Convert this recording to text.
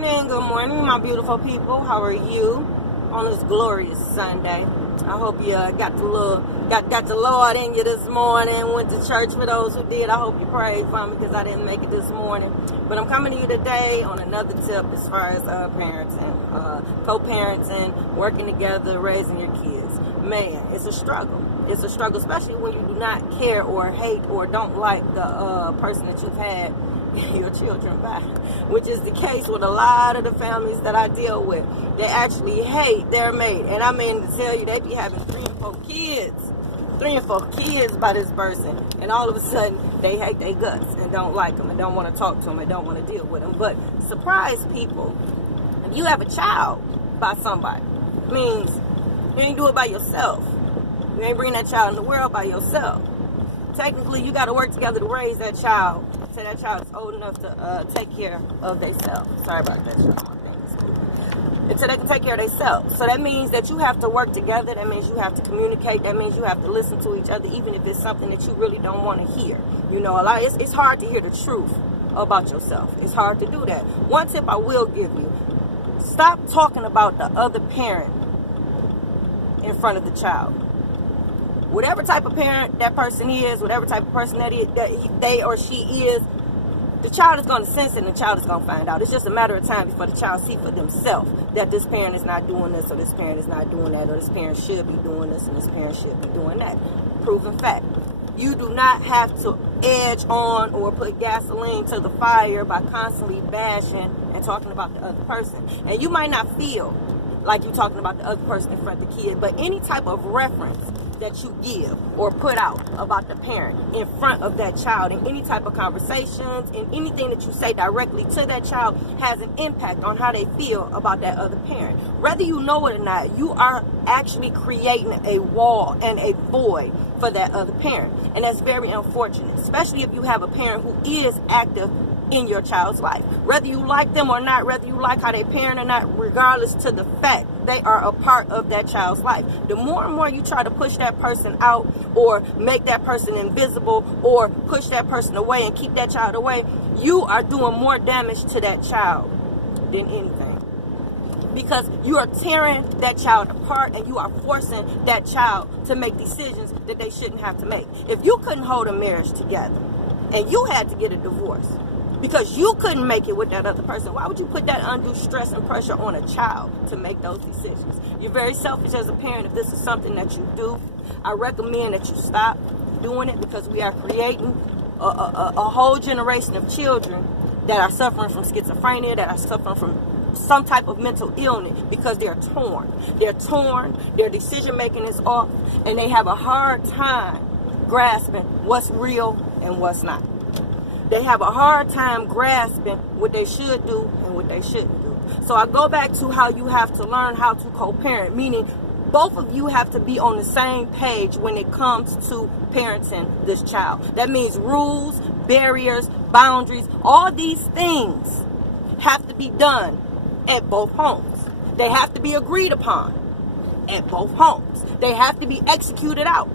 Good morning, my beautiful people. How are you on this glorious Sunday? I hope you got the Lord in you this morning. Went to church. For those who did, I hope you prayed for me because I didn't make it this morning. But I'm coming to you today on another tip as far as parenting, co-parenting, working together, raising your kids. Man, it's a struggle. It's a struggle, especially when you do not care or hate or don't like the person that you've had your children by, which is the case with a lot of the families that I deal with. They actually hate their mate, and I mean to tell you, they be having 3 and 4 kids by this person, and all of a sudden they hate their guts and don't like them and don't want to talk to them and don't want to deal with them. But surprise people, if you have a child by somebody, it means you ain't do it by yourself. You ain't bring that child in the world by yourself. Technically, you got to work together to raise that child so that child is old enough to take care of themselves. Sorry about that, y'all. Until they can take care of themselves. So that means that you have to work together. That means you have to communicate. That means you have to listen to each other, even if it's something that you really don't want to hear. You know, it's hard to hear the truth about yourself. It's hard to do that. One tip I will give you: stop talking about the other parent in front of the child. Whatever type of parent that person is, whatever type of person that they or she is, the child is going to sense it and the child is going to find out. It's just a matter of time before the child see for themselves that this parent is not doing this, or this parent is not doing that, or this parent should be doing this and this parent should be doing that. Proven fact. You do not have to edge on or put gasoline to the fire by constantly bashing and talking about the other person. And you might not feel like you're talking about the other person in front of the kid, but any type of reference that you give or put out about the parent in front of that child in any type of conversations, and anything that you say directly to that child has an impact on how they feel about that other parent. Whether you know it or not, you are actually creating a wall and a void for that other parent. And that's very unfortunate, especially if you have a parent who is active in your child's life. Whether you like them or not, whether you like how they parent or not, regardless to the fact, they are a part of that child's life. The more and more you try to push that person out or make that person invisible or push that person away and keep that child away, you are doing more damage to that child than anything. Because you are tearing that child apart and you are forcing that child to make decisions that they shouldn't have to make. If you couldn't hold a marriage together and you had to get a divorce because you couldn't make it with that other person, why would you put that undue stress and pressure on a child to make those decisions? You're very selfish as a parent. If this is something that you do, I recommend that you stop doing it, because we are creating a whole generation of children that are suffering from schizophrenia, that are suffering from some type of mental illness, because they're torn. They're torn, their decision making is off, and they have a hard time grasping what's real and what's not. They have a hard time grasping what they should do and what they shouldn't do. So I go back to how you have to learn how to co-parent, meaning both of you have to be on the same page when it comes to parenting this child. That means rules, barriers, boundaries, all these things have to be done at both homes. They have to be agreed upon at both homes. They have to be executed out